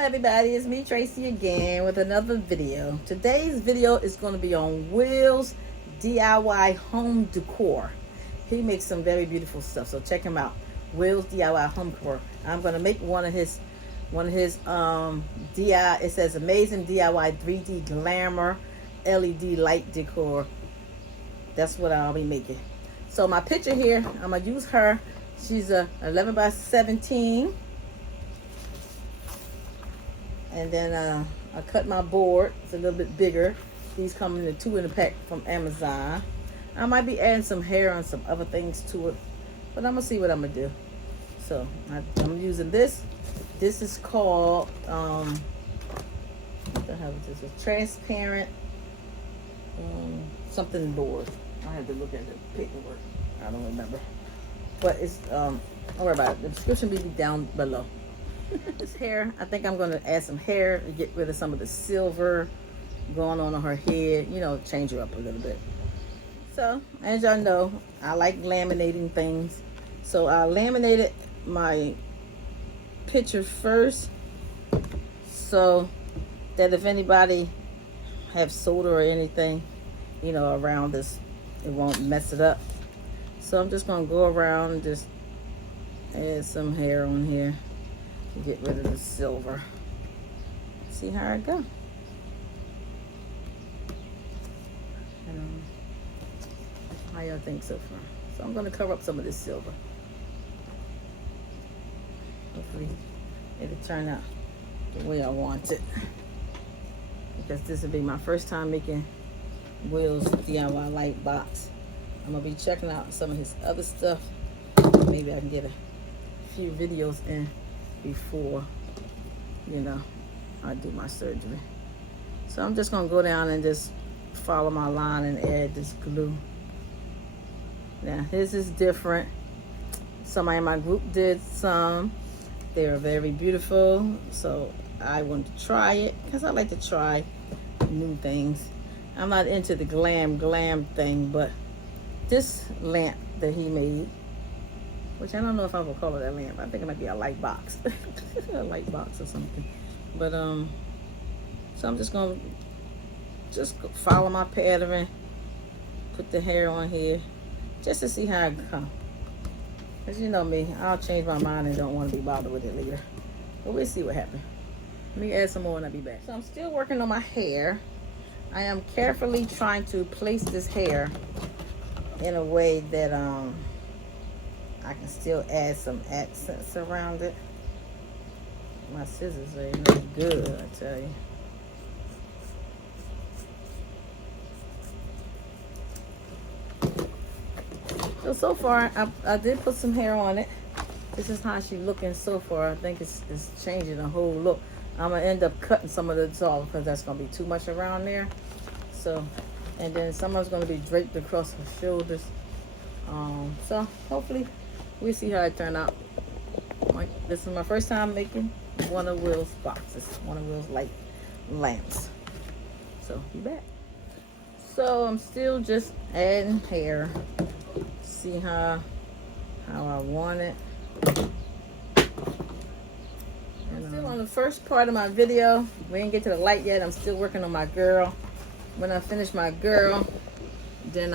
everybody, it's me Tracy again with another video. Today's video is going to be on Will's DIY home decor. He makes some very beautiful stuff, so check him out. Will's DIY home decor. I'm going to make one of his DIY. It says amazing DIY 3D glamour LED light decor. That's what I'll be making. So my picture here, I'm gonna use her. She's a 11 by 17. And then I cut my board. It's a little bit bigger. These come in the 2 in a pack from Amazon. I might be adding some hair and some other things to it, but I'm gonna see what I'm gonna do. So I'm using this. This is called what the hell is this? A transparent something board. I have to look at the paperwork. I don't remember, but it's don't worry about it. The description will be down below. This hair, I think I'm going to add some hair to get rid of some of the silver going on her head, you know, change her up a little bit. So as y'all know, I like laminating things, so I laminated my picture first so that if anybody have solder or anything, you know, around this, it won't mess it up. So I'm just going to go around and just add some hair on here to get rid of the silver. See how it go. How y'all think so far? So I'm going to cover up some of this silver. Hopefully it'll turn out the way I want it, because this will be my first time making Will's DIY light box. I'm gonna be checking out some of his other stuff. Maybe I can get a few videos in before, you know, I do my surgery. So I'm just gonna go down and just follow my line and add this glue. Now his is different. Somebody in my group did some. They are very beautiful, so I wanted to try it because I like to try new things. I'm not into the glam thing, but this lamp that he made, which I don't know if I'm gonna call it a lamp. I think it might be a light box, a light box or something. But so I'm just gonna follow my pattern, put the hair on here, just to see how it comes. Cause you know me, I'll change my mind and don't want to be bothered with it later. But we'll see what happens. Let me add some more and I'll be back. So I'm still working on my hair. I am carefully trying to place this hair in a way that I can still add some accents around it. My scissors are no good, I tell you. So far, I did put some hair on it. This is how she's looking so far. I think it's changing the whole look. I'm gonna end up cutting some of this off because that's gonna be too much around there. So, and then some of it's gonna be draped across her shoulders. So hopefully we'll see how it turn out. This is my first time making one of Will's boxes, one of Will's light lamps. So be back. So I'm still just adding hair. See how I want it. I'm still on the first part of my video. We didn't get to the light yet. I'm still working on my girl. When I finish my girl, then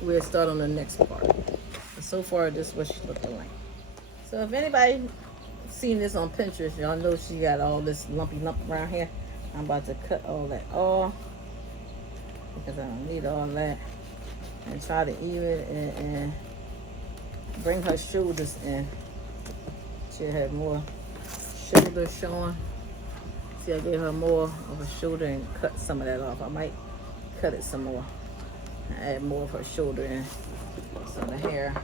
we'll start on the next part. But so far, this is what she's looking like. So if anybody seen this on Pinterest, y'all know she got all this lumpy lump around here. I'm about to cut all that off because I don't need all that. And try to even it and bring her shoulders in. She'll have more shoulders showing. See, I gave her more of a shoulder and cut some of that off. I might cut it some more. Add more of her shoulder in so the hair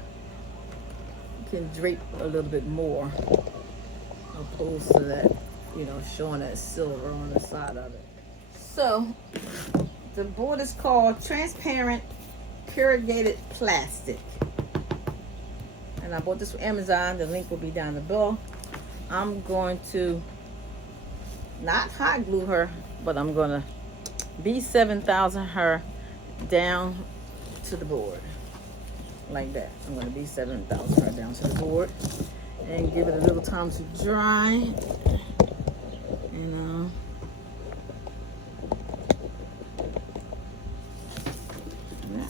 can drape a little bit more, opposed to that, you know, showing that silver on the side of it. So the board is called Transparent Corrugated Plastic, and I bought this from Amazon. The link will be down below. I'm going to not hot glue her, but I'm gonna B7000 her down to the board like that. I'm gonna B7000 her down to the board and give it a little time to dry. And yeah,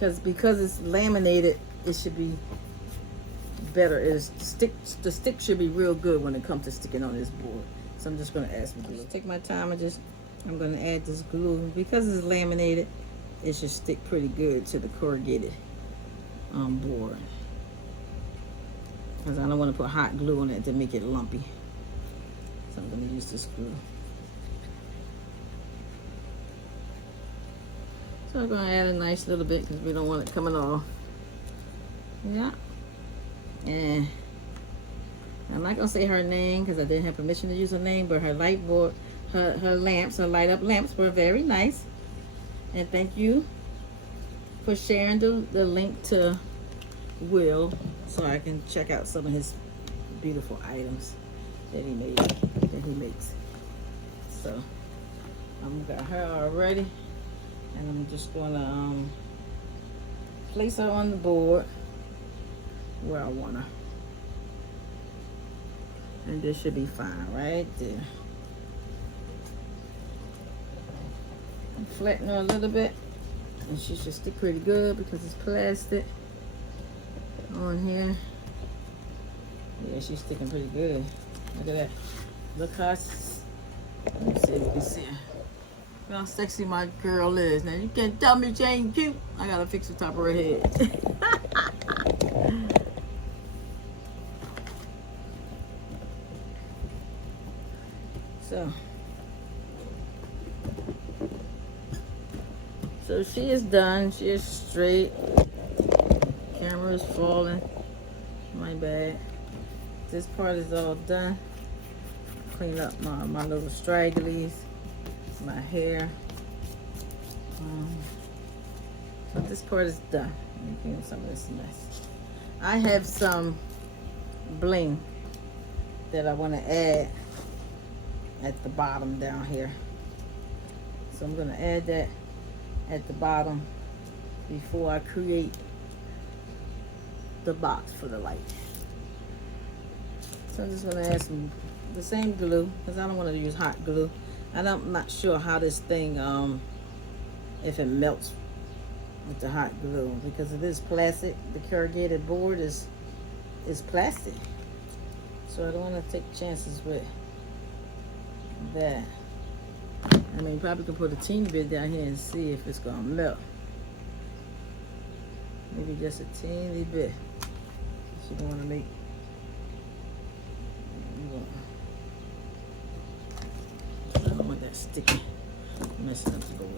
so because it's laminated, it should be better. The stick should be real good when it comes to sticking on this board. So I'm just gonna add some glue. Take my time and I'm gonna add this glue. Because it's laminated, it should stick pretty good to the corrugated board. Because I don't want to put hot glue on it to make it lumpy. So I'm gonna use this glue. So I'm gonna add a nice little bit because we don't want it coming off. Yeah. And I'm not gonna say her name because I didn't have permission to use her name, but her light board, her lamps, her light up lamps were very nice. And thank you for sharing the link to Will so I can check out some of his beautiful items that he makes. So I've got her already, and I'm just gonna place her on the board where I want her. And this should be fine right there. I'm flattening her a little bit, and she should stick pretty good because it's plastic on here. Yeah, she's sticking pretty good. Look at that. Look how, let me see if you can see her. Look how sexy my girl is. Now you can't tell me she ain't cute. I gotta fix the top of her head. So she is done. She is straight. Camera is falling. My bad. This part is all done. Clean up my little stragglies, my hair. So this part is done. Making some of this mess. I have some bling that I want to add at the bottom down here. So I'm going to add that at the bottom before I create the box for the light. So I'm just going to add the same glue because I don't want to use hot glue. And I'm not sure how this thing, if it melts with the hot glue, because it is plastic. The corrugated board is plastic. So I don't want to take chances with that. I mean, probably could put a teeny bit down here and see if it's gonna melt. Maybe just a teeny bit. You don't want to make. I don't want that sticky, messing up the board.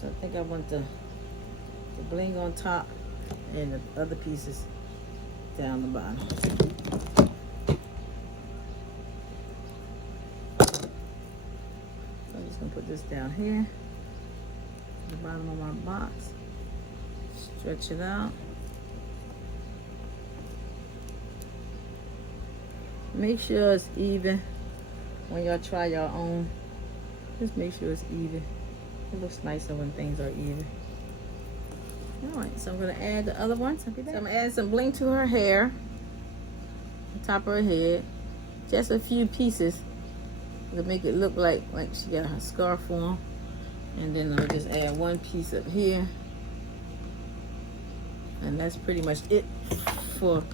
So I think I want the bling on top and the other pieces down the bottom. Put this down here, the bottom of my box, stretch it out. Make sure it's even when y'all try your own. Just make sure it's even. It looks nicer when things are even. All right, so I'm gonna add the other ones. So I'm gonna add some bling to her hair, the top of her head, just a few pieces to make it look like she got her scarf on. And then I'll just add one piece up here. And that's pretty much it for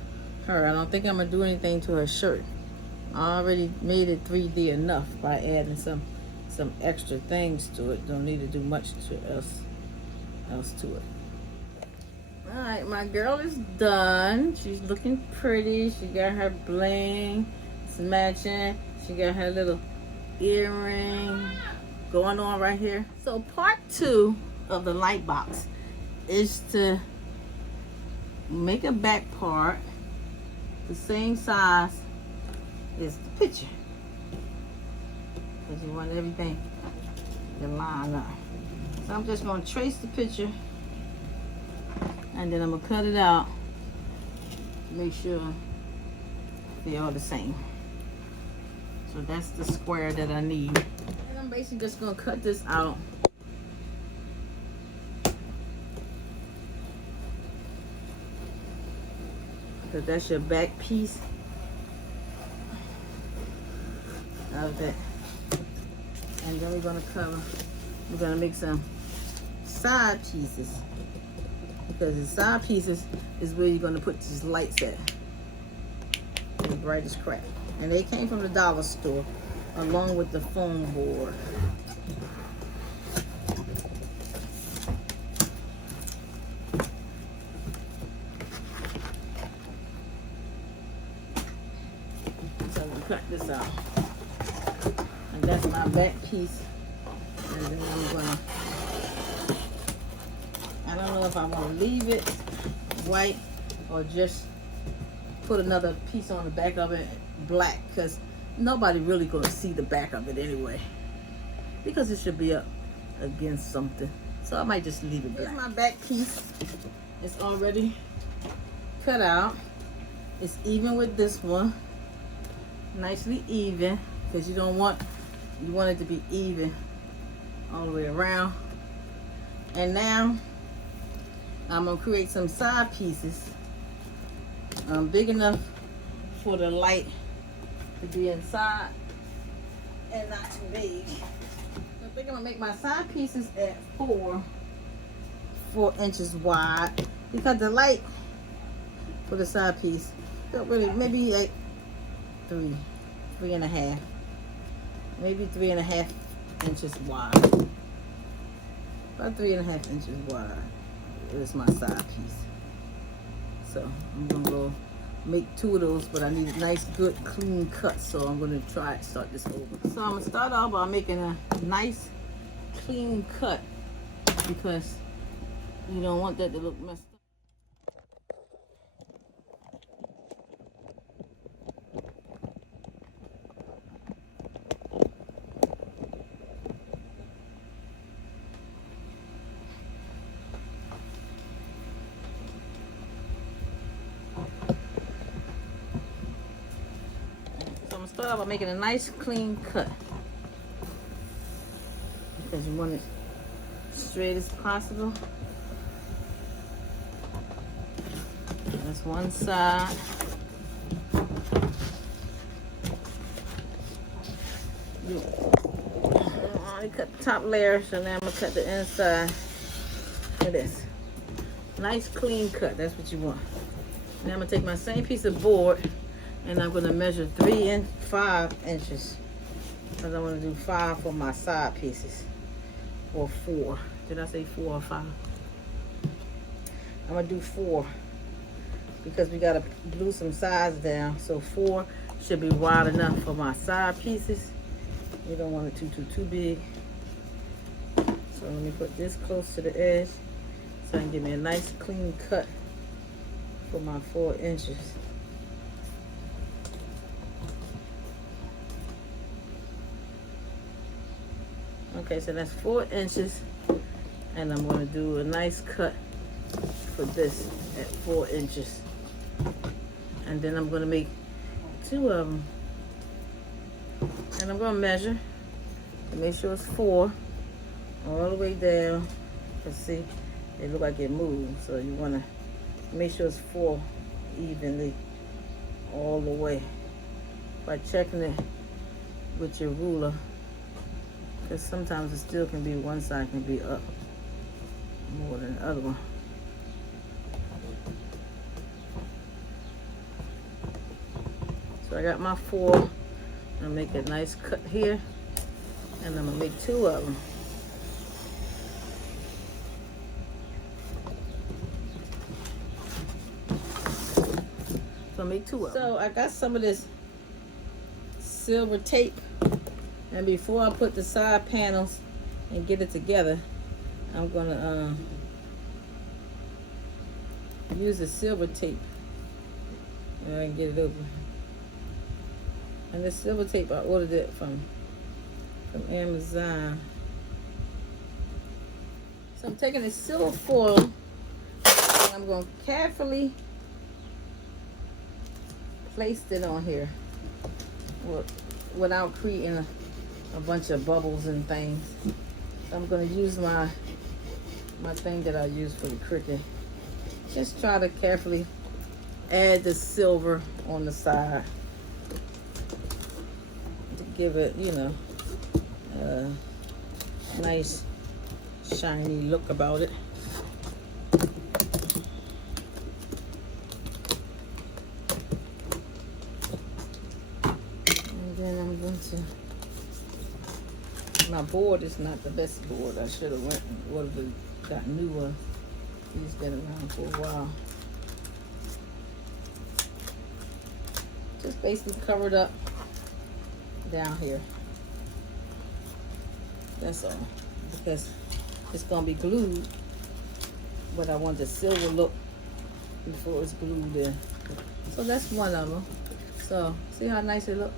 her. I don't think I'm gonna do anything to her shirt. I already made it 3D enough by adding some extra things to it. Don't need to do much else to it. All right, my girl is done. She's looking pretty. She got her bling. It's matching. She got her little earring going on right here. So part 2 of the light box is to make a back part the same size as the picture, because you want everything to line up. So I'm just going to trace the picture, and then I'm going to cut it out to make sure they're all the same. So that's the square that I need. And I'm basically just gonna cut this out. Because that's your back piece. of it. And then we're gonna make some side pieces, because the side pieces is where you're gonna put these lights at. They're bright as crap. And they came from the dollar store along with the foam board. So I'm gonna cut this out. And that's my back piece. And then I'm gonna, I don't know if I want to leave it white or just put another piece on the back of it black, because nobody really gonna see the back of it anyway, because it should be up against something. So I might just leave it black. Here's my back piece. It's already cut out. It's even with this one, nicely even, because you want it to be even all the way around. And now I'm gonna create some side pieces big enough for the light to be inside and not too big. I think I'm gonna make my side pieces at 4 inches wide, because the light for the side piece, really maybe like 3.5, maybe 3.5 inches wide. About 3.5 inches wide is my side piece. So I'm gonna go make 2 of those, but I need a nice, good, clean cut. So I'm gonna start this over. So I'm gonna start off by making a nice, clean cut, because you don't want that to look messed up. Start off by making a nice clean cut, because you want it straight as possible. That's one side. I cut the top layer, so now I'm gonna cut the inside for this. Nice clean cut, that's what you want. Now I'm gonna take my same piece of board and I'm gonna measure 3 and 5 inches, because I want to do 5 for my side pieces, or 4. Did I say 4 or 5? I'm gonna do 4, because we gotta glue some sides down. So 4 should be wide enough for my side pieces. We don't want it too big. So let me put this close to the edge, so I can give me a nice clean cut for my 4 inches. Okay, so that's 4 inches, and I'm going to do a nice cut for this at 4 inches. And then I'm going to make 2 of them. And I'm going to measure to make sure it's 4 all the way down. Let's see, it look like it moved, so you want to make sure it's 4 evenly all the way by checking it with your ruler. Because sometimes it still can be, one side can be up more than the other one. So I got my 4. I'll make a nice cut here, and I'm gonna make 2 of them. So I'll make 2 of them. So I got some of this silver tape. And before I put the side panels and get it together, I'm gonna use the silver tape and get it open. And this silver tape, I ordered it from Amazon. So I'm taking this silver foil, and I'm gonna carefully place it on here without creating a bunch of bubbles and things. So I'm going to use my thing that I use for the Cricut. Just try to carefully add the silver on the side to give it, you know, a nice shiny look about it. And then I'm going to, my board is not the best board. I should have went and got newer. These been around for a while. Just basically covered up down here. That's all. Because it's gonna be glued, but I want the silver look before it's glued in. So that's one of them. So see how nice it look?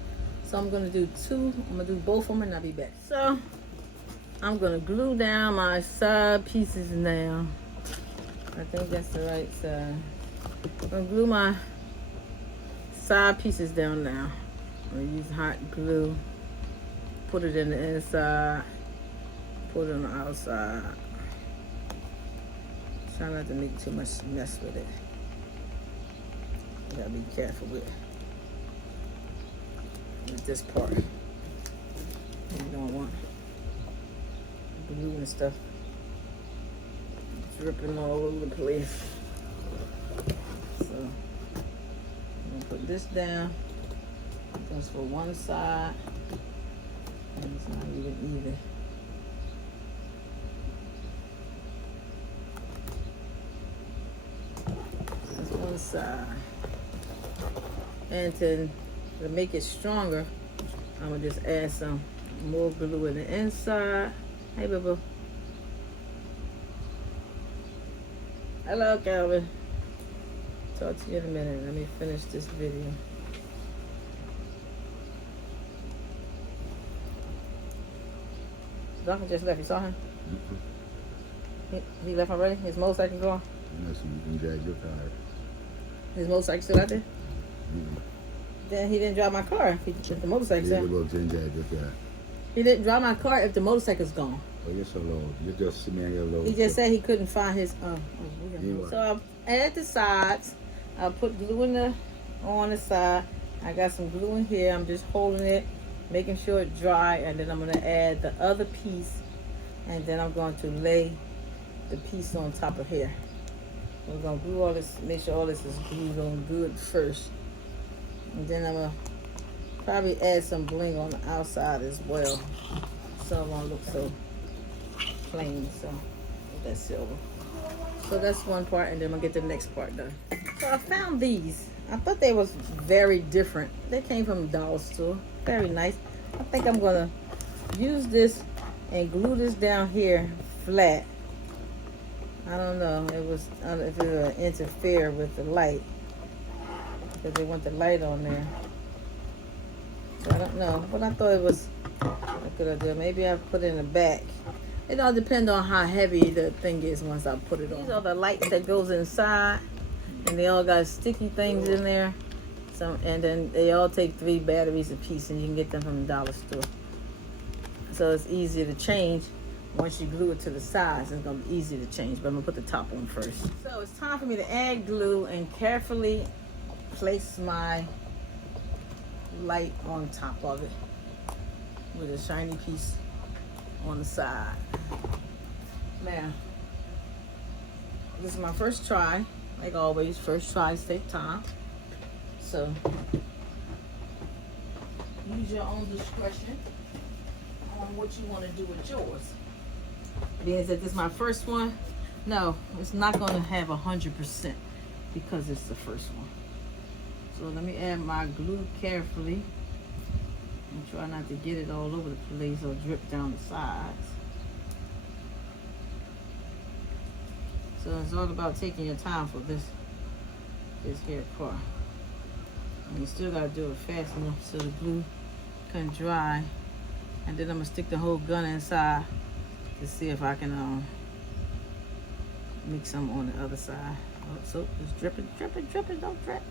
So I'm gonna do two. I'm gonna do both of them and I'll be back. So I'm gonna glue down my side pieces now. I think that's the right side. I'm gonna glue my side pieces down now. I'm gonna use hot glue. Put it in the inside. Put it on the outside. Try not to make too much mess with it. You gotta be careful with this part. You don't want glue and stuff dripping all over the place. So I'm gonna put this down. That's for one side, and it's not even either. That's one side. And to make it stronger, I'm gonna just add some more glue in the inside. Hey, boo-boo. Hello, Calvin. Talk to you in a minute. Let me finish this video. Duncan just left. You saw him? He left already? His motorcycle gone? No, so you can drag your car. His motorcycle still out there? Then he didn't drive my car if the motorcycle's Yeah, out. go drag your car. He didn't drive my car if the motorcycle's gone. Oh, you're so low. You're just sitting here low. He just said he couldn't find his. So I add the sides. I put glue on the side. I got some glue in here. I'm just holding it, making sure it's dry, and then I'm gonna add the other piece, and then I'm going to lay the piece on top of here. We're gonna glue all this. Make sure all this is glued on good first, and then I'm gonna probably add some bling on the outside as well, so it won't look so plain. So with that silver. So that's one part, and then I'll get the next part done. So I found these. I thought they was very different. They came from the dollar store. Very nice. I think I'm gonna use this and glue this down here flat. I don't know. It was if it would interfere with the light, because they want the light on there. So I don't know, but I thought it was a good idea. Maybe I'll put it in the back. It all depends on how heavy the thing is once I put it on. These are the lights that goes inside, and they all got sticky things in there. And then they all take 3 batteries a piece, and you can get them from the dollar store. So it's easier to change once you glue it to the sides. It's gonna be easy to change, but I'm gonna put the top on first. So it's time for me to add glue and carefully place my light on top of it with a shiny piece on the side. Now, this is my first try. Like always, first tries take time. So, use your own discretion on what you want to do with yours. Being that this is my first one, no, it's not going to have 100% because it's the first one. So let me add my glue carefully and try not to get it all over the place or drip down the sides. So it's all about taking your time for this here part. And you still gotta do it fast enough so the glue can dry. And then I'm gonna stick the whole gun inside to see if I can mix some on the other side. Oh, so just dripping, dripping, dripping, don't drip.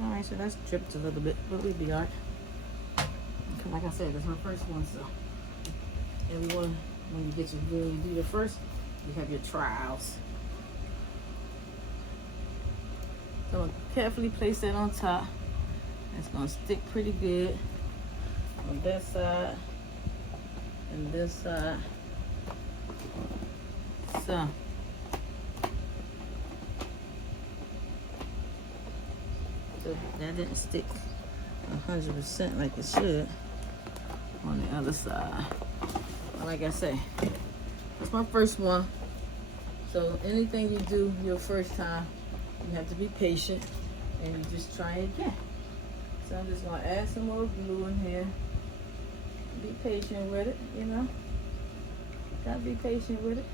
Alright, so that's dripped a little bit, but we'll be alright. Like I said, that's my first one, so everyone, when you get your glue, you do your first, you have your trials. So I'm gonna carefully place that on top. It's gonna stick pretty good on that side and this side. So that didn't stick 100% like it should on the other side. But like I say, it's my first one. So anything you do your first time, you have to be patient and you just try it again. So I'm just gonna add some more glue in here. Be patient with it, you know. Gotta be patient with it.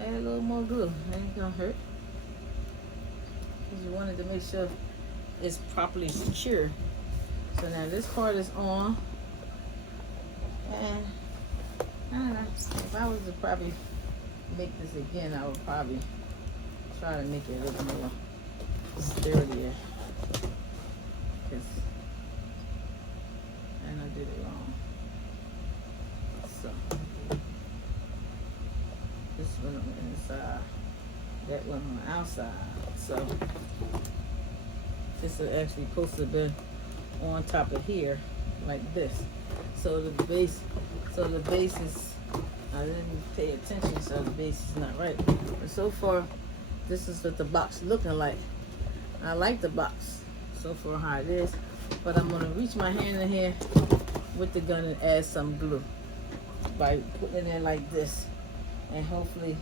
Add a little more glue, ain't gonna hurt. Because you wanted to make sure it's properly secure. So now this part is on. And I don't know, if I was to probably make this again, I would probably try to make it a little more sturdier. Because I did it wrong. So this one on the inside, that one on the outside. So this is actually supposed to be on top of here, like this. So the base is, I didn't pay attention, so the base is not right. But so far, this is what the box looking like. I like the box so far how it is, but I'm gonna reach my hand in here with the gun and add some glue by putting it in like this, and hopefully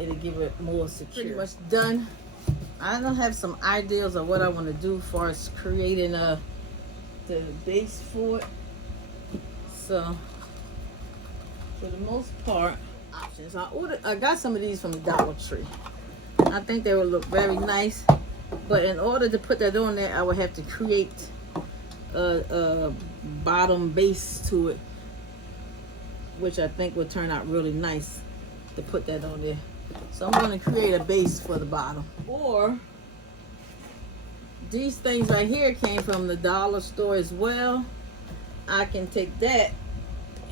it'll give it more secure. Pretty much done. I don't have some ideas of what I want to do as far as creating the base for it. So for the most part, options. I got some of these from Dollar Tree. I think they would look very nice, but in order to put that on there, I would have to create a bottom base to it, which I think would turn out really nice to put that on there. So I'm going to create a base for the bottom. Or these things right here came from the dollar store as well. I can take that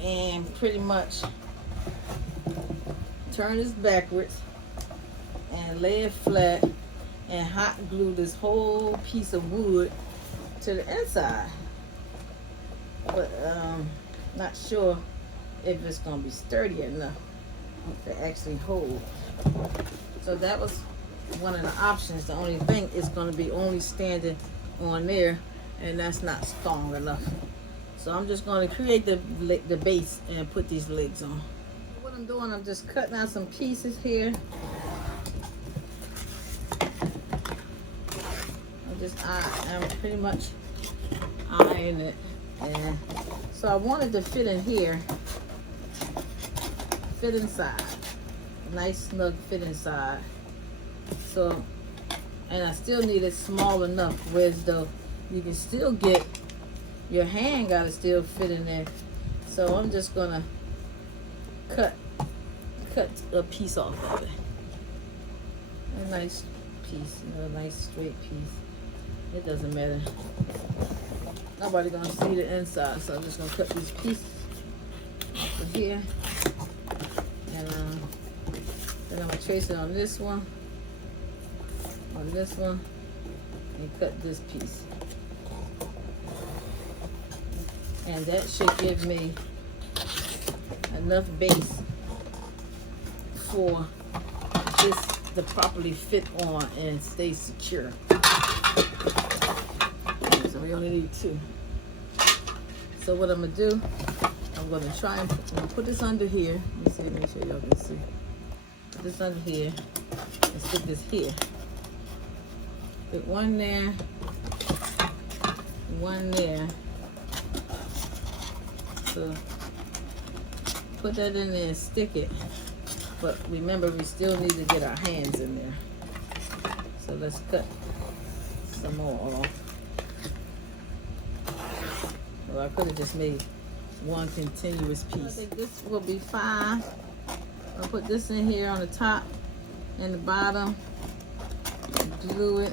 and pretty much turn this backwards and lay it flat and hot glue this whole piece of wood to the inside. But not sure if it's going to be sturdy enough to actually hold. So that was one of the options. The only thing is going to be only standing on there, and that's not strong enough. So I'm just going to create the base and put these legs on. What I'm doing, I'm just cutting out some pieces here. I'm pretty much eyeing it, and so I wanted to fit in here, fit inside, a nice snug fit inside. So, and I still need it small enough whereas though you can still get your hand, gotta still fit in there. So I'm just gonna cut a piece off of it, a nice piece, a nice straight piece. It doesn't matter. Nobody gonna see the inside, so I'm just gonna cut these pieces off of here, and then I'm gonna trace it on this one, and cut this piece. And that should give me enough base for this to properly fit on and stay secure. So we only need 2. So what I'm gonna do, I'm gonna try and put this under here. Let me see, make sure y'all can see. Put this under here and stick this here. Put one there, one there. So put that in there and stick it. But remember, we still need to get our hands in there. So let's cut some more off. Well, I could have just made one continuous piece. I think this will be fine. I'll put this in here on the top and the bottom. Glue it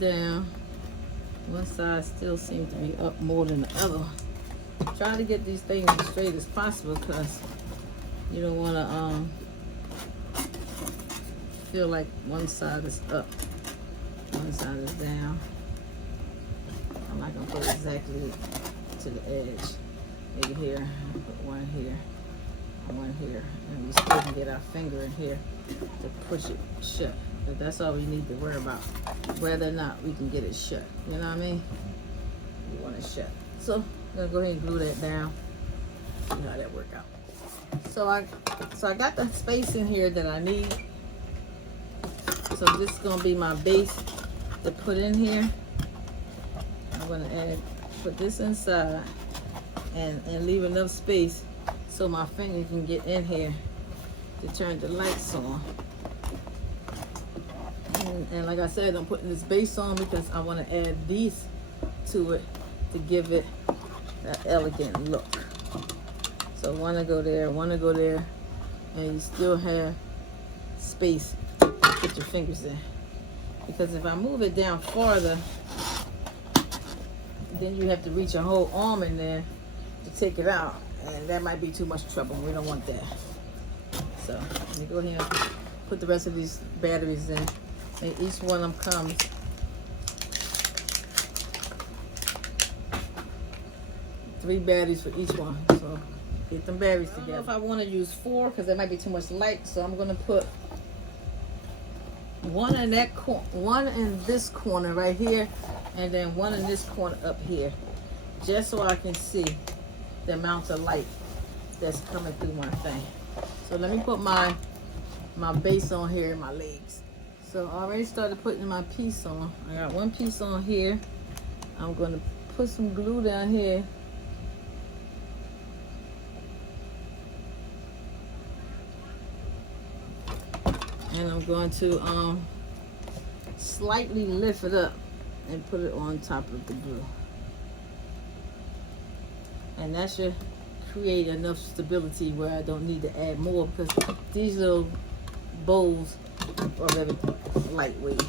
down. One side still seems to be up more than the other. Try to get these things as straight as possible, because You don't want to feel like one side is up, one side is down. I'm not gonna put it exactly to the edge. Maybe here, I'll put one here, and one here, and we still can get our finger in here to push it shut. But that's all we need to worry about, whether or not we can get it shut. You know what I mean? We want it shut. So I'm gonna go ahead and glue that down. See how that work out. So I got the space in here that I need. So this is gonna be my base to put in here. I'm gonna put this inside and leave enough space so my finger can get in here to turn the lights on. And like I said, I'm putting this base on because I want to add these to it to give it that elegant look. So one to go there, one to go there, and you still have space to put your fingers in. Because if I move it down farther, then you have to reach your whole arm in there to take it out, and that might be too much trouble. We don't want that. So let me go ahead and put the rest of these batteries in. And each one of them comes three batteries for each one. So get them batteries together. I don't know if I want to use 4 because that might be too much light. So I'm gonna put one in that one in this corner right here, and then one in this corner up here, just so I can see the amount of light that's coming through my thing. So let me put my base on here and my legs. So I already started putting my piece on. I got one piece on here. I'm gonna put some glue down here. And I'm going to slightly lift it up and put it on top of the glue. And that should create enough stability where I don't need to add more, because these little bowls are very lightweight.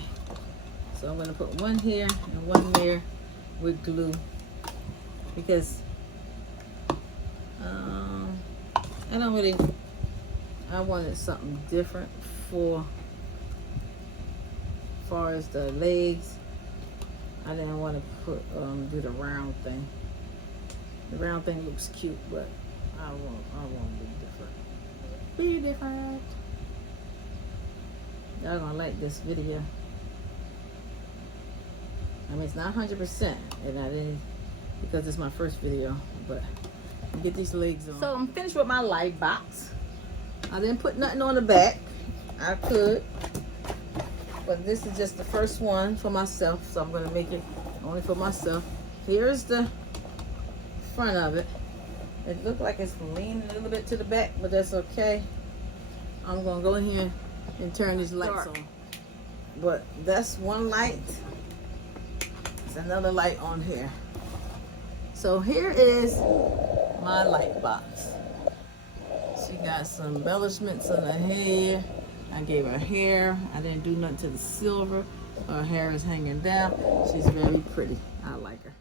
So I'm going to put one here and one there with glue, because I wanted something different for as far as the legs. I didn't want to put do the round thing. The round thing looks cute, but I want to be different. Be different. Y'all gonna like this video. I mean, it's not 100%, and I didn't, because it's my first video, but get these legs on. So I'm finished with my light box. I didn't put nothing on the back. I could, but this is just the first one for myself, so I'm gonna make it only for myself. Here's the front of it. It looks like it's leaning a little bit to the back, but that's okay. I'm gonna go in here and turn these lights on. But that's one light. There's another light on here. So here is my light box. She got some embellishments on her hair. I gave her hair. I didn't do nothing to the silver. Her hair is hanging down. She's very pretty. I like her.